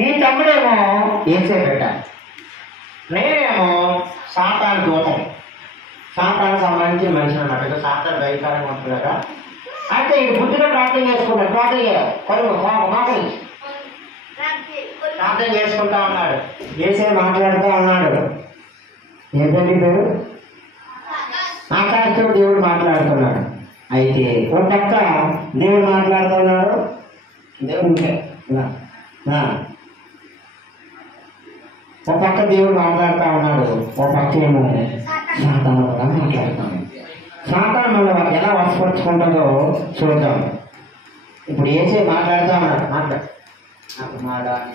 ఈ తమ్ముడేమో ఏసే బిడ్డ, నేనేమో సాతాను దూతని. సాతాను సంబంధించిన మనిషి అన్నమాట. సాతాను భయంకరంగా ఉంటుంది కదా. అయితే ఇది బుద్ధిగా ప్రార్థన చేసుకుంటాడు. ప్రార్థన చేయాలి, ప్రార్థన చేసుకుంటా ఉన్నాడు. ఏసే మాట్లాడుతూ ఉన్నాడు. ఏంటండి పేరు? ఆకాశంతో దేవుడు మాట్లాడుతున్నాడు. అయితే ఒక పక్క దేవుడు మాట్లాడుతున్నాడు, దేవుడు ఒక పక్క దేవుడు మాట్లాడుతూ ఉన్నాడు, ఒక పక్క ఏమో సాతాను కూడా మాట్లాడుతాను. సాతాను మనం ఎలా వశపరుచుకుంటుందో చూద్దాం. ఇప్పుడు ఏసే మాట్లాడుతూ ఉన్నాడు. నాకు మాట్లాడి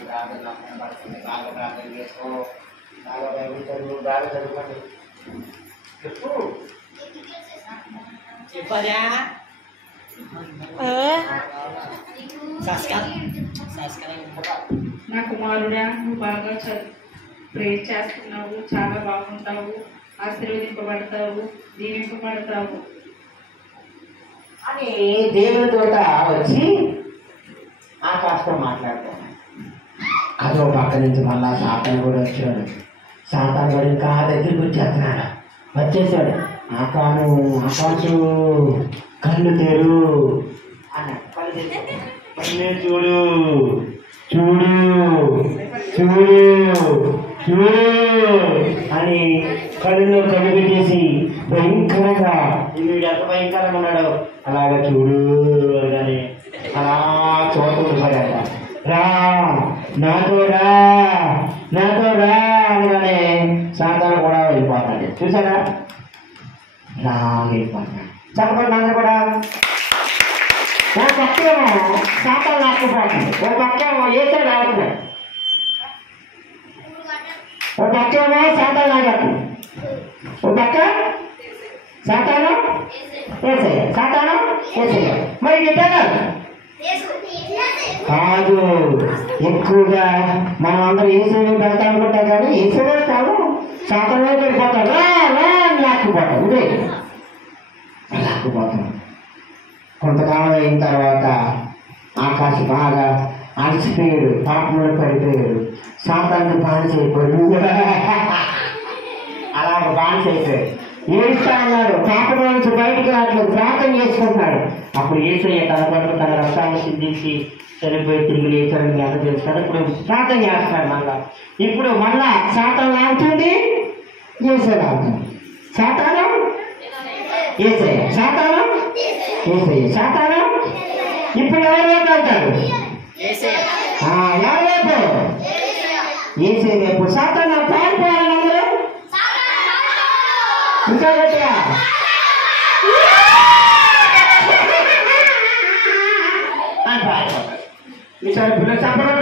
బాగా ప్రార్థన చేసుకో, బాగా బైబిల్ చదువు, బాగా చదువుకోండి. చెప్పు చెప్పదా? నా కుమారుడా, నువ్వు బాగా ప్రే చేస్తున్నావు, చాలా బాగుంటావు, ఆశీర్వదింపబడతావు, దీవింపబడతావు అని దేవుని తోట వచ్చి ఆకాశంతో మాట్లాడుతున్నాడు. అదో పక్క నుంచి మళ్ళా సాతాను కూడా వచ్చాడు. సాతాను కూడా ఇంకా దగ్గరికి వచ్చేస్తున్నాడు. వచ్చేసాడు. ఆకాశం కళ్ళు తెరు అన్నాడు. కళ్ళు చూడు చూడు చూడు చూడు అని కళ్ళులో కళ్ళు పెట్టేసి భయంకరంగా, వీడు ఎంత భయంకరంగా ఉన్నాడు అలాగా చూడు అని అలా చూడకుండిపోయాడ. రా నాతో రా నాతో రా అనగానే సాతాను కూడా వెళ్ళిపోతాడు. చూసారా? రా వెళ్ళిపోతున్నాడు. చెప్పండి అందరూ కూడా. ఒక పక్కేమో సాతాను లాక్కుపోతుంది, ఒక పక్కేమో ఏసే లాగుతున్నాడు, ఒక పక్కేమో సాతాను లాగేస్తుంది, ఒక పక్క సాతాను ఏసయ్య, సాతాను ఏసయ్య. మరి ఇట్లా కాదు, ఎక్కువగా మనం అందరూ ఏసయ్య పెడతా అనుకుంటాం కానీ ఏసయ్య కాదు, సాతాను వెళ్ళిపోతాడు. లాక్కుపోతాం, ఇదే లాక్కుపోతాం. కొంతకాలం అయిన తర్వాత ఆకాశం బాగా అలసిపోయాడు, పాపంలో పడిపోయాడు, సాతానికి బానిస అయిపోయాడు. అలాగ బానిస అయిపోయాడు. ఏడుస్తా ఉన్నాడు, పాపంలో నుంచి బయటికి రావట్లేదు, ప్రార్థన చేసుకుంటున్నాడు. అప్పుడు యేసయ్య తన కొరకు తన రక్తాన్ని సిద్ధించి చనిపోయి తిరిగి లేచారని ఎంత తెలుస్తాడు. ఇప్పుడు ప్రార్థన చేస్తున్నాడు మళ్ళా. ఇప్పుడు మళ్ళా సాతాను లాగుతుంది, యేసయ్య లాగుతుంది. సాతాను యేసయ్య, సాతాను యేసయ్య, సాతాను. ఇప్పుడు ఎవరు వైపు వెళ్తాడు? ఎవరి వైపు? యేసయ్య వైపు. సాతాను పారిపోయాలని అందరూ ఇంకా గట్టిగా అని పారిపోతాడు. ఈసారి పిల్లలు చెప్పడం